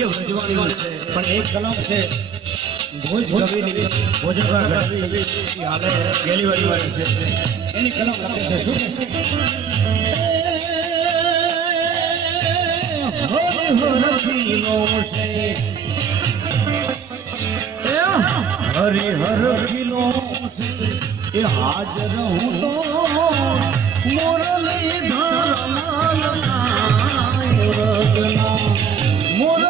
એ વ્રજવાણીમાં છે પણ એક કલમ છે ભોજ કવિની ભોજપરા ગઢવી એ હાલે ગેલીવાડી વાળી છે એની કલમ લખે છે શું કે છે? હર હર ખીલો છે હરે હર ખીલો છે એ હાજર હું તો મુરલી ધરમાલ રગના મુરલી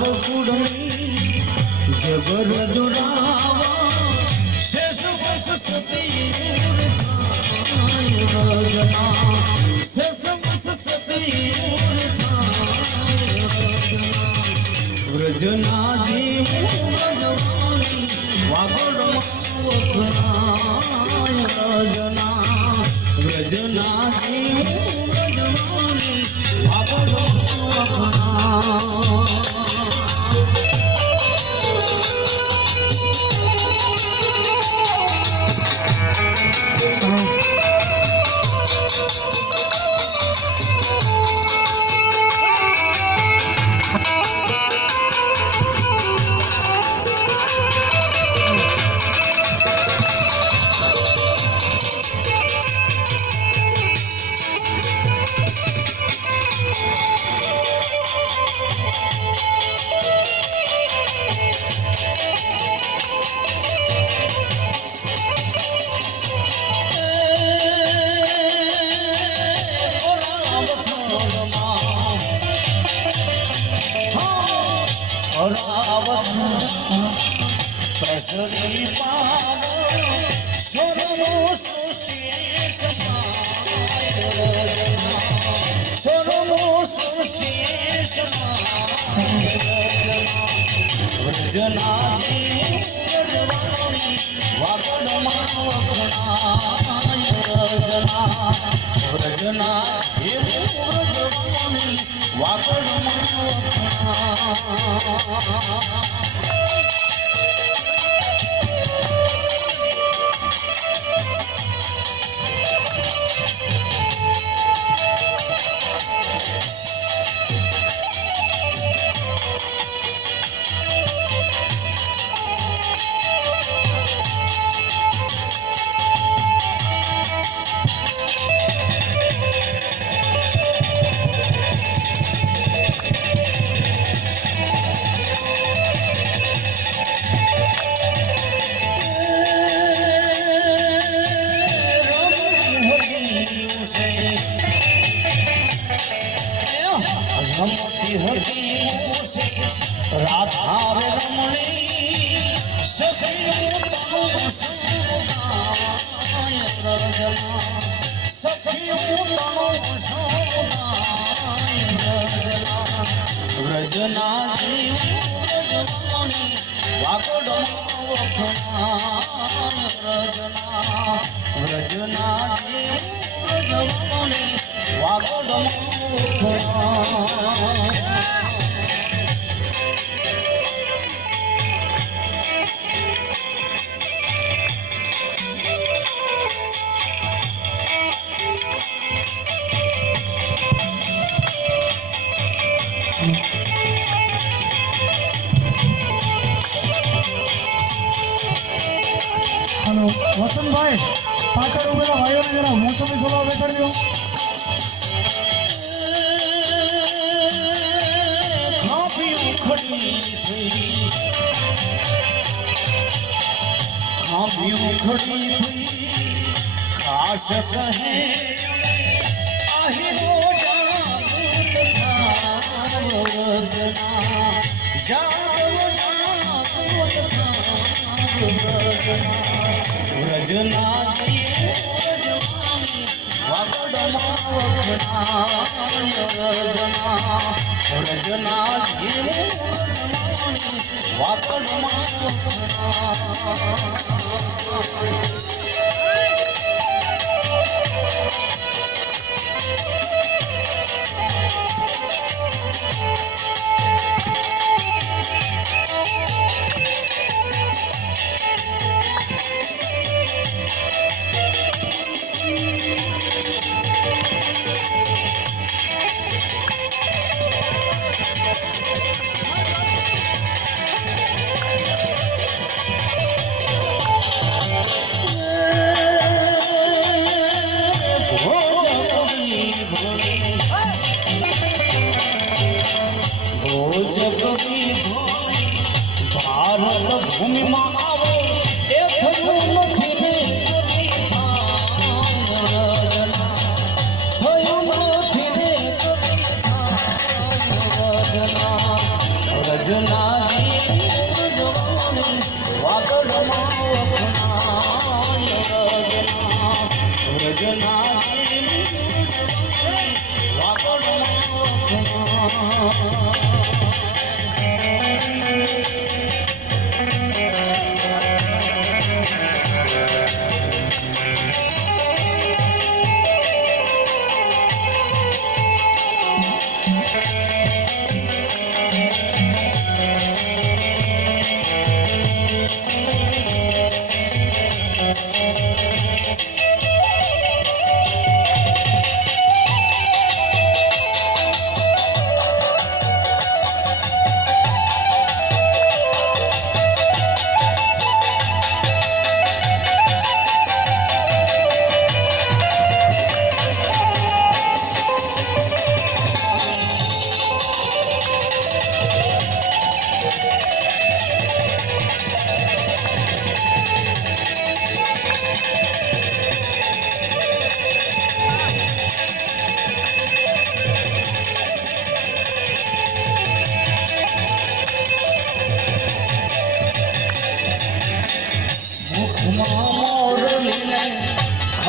কুড়মি জবর জোড়াওয়া শেষ বস সতীর থায় রজনা শেষ বস সতীর থায় রজনা ব্রজনা জীব ব্রজবাণী বাবর মায় রজনা ব্রজনা জীব ব্রজবাণী বাবর মা વખણાય પ્રસરી પાવ સોનો સુશી સોનો સુશી વ્રજના વાગડમાં વખણાય વ્રજના વખણાય રમતી હતી રાધા રે રમણી સખીઓ તનુ સુદાય રજના સખીઓ તનુ સુદાય રજના વ્રજના જીવ વ્રજવાણી વાગડમાં વખણાય રજના વ્રજના Walk on the moon. बैठण ॾियो खाबियूं खणी खाबियूं खणी थी। काश सहे आहे रोजा तो भूत था। रोजना याद रोजा भूत था। रोजना रजना जी વાગડમાં વખણાય વ્રજના વ્રજના જઈએ વ્રજવાણી কাজলা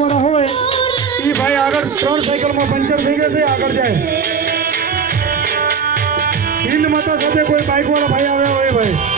સાથે હોય એ ભાઈ આગળ ત્રણ સાયકલમાં પંચર થઈ જશે આગળ જાય. હિન્દ માતા સાથે કોઈ બાઇક વાળા ભાઈ આવ્યા હોય ભાઈ.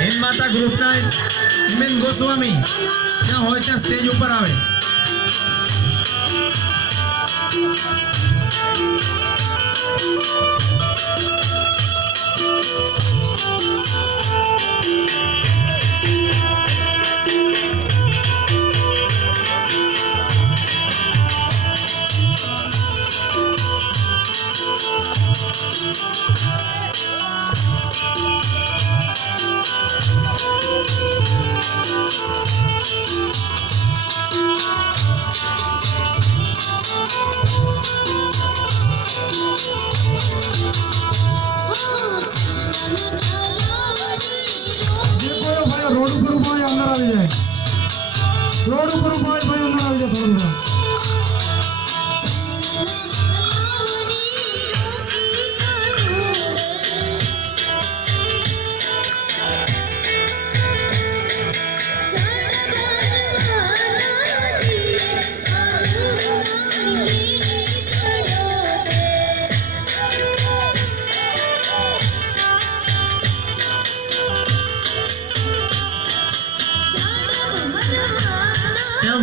હિન્દમાતા ગ્રુપના હિમેન ગોસ્વામી જ્યાં હોય ત્યાં સ્ટેજ ઉપર આવે. જે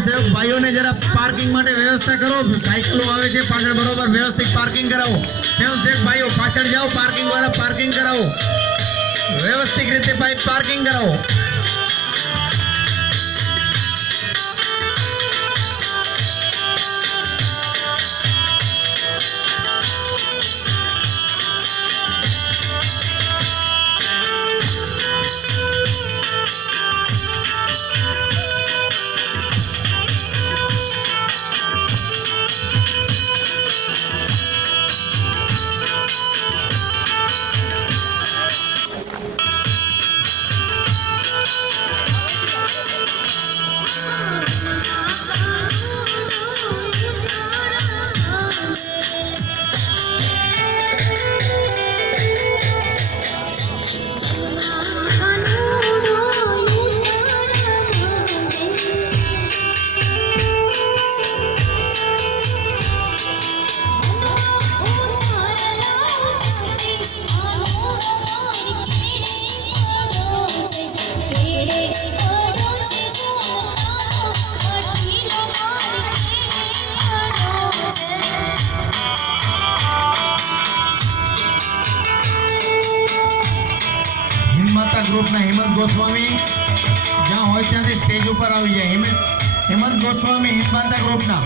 સ્વયંસેવક ભાઈઓને જરા પાર્કિંગ માટે વ્યવસ્થા કરો. સાયકલો આવે છે પાછળ બરોબર, વ્યવસ્થિત પાર્કિંગ કરાવો. સ્વયંસેવક ભાઈઓ, પાછળ જાઓ પાર્કિંગ વાળા પાર્કિંગ કરાવો. વ્યવસ્થિત રીતે પાર્કિંગ કરાવો. ગોસ્વામી હિમમાતા ગ્રુપના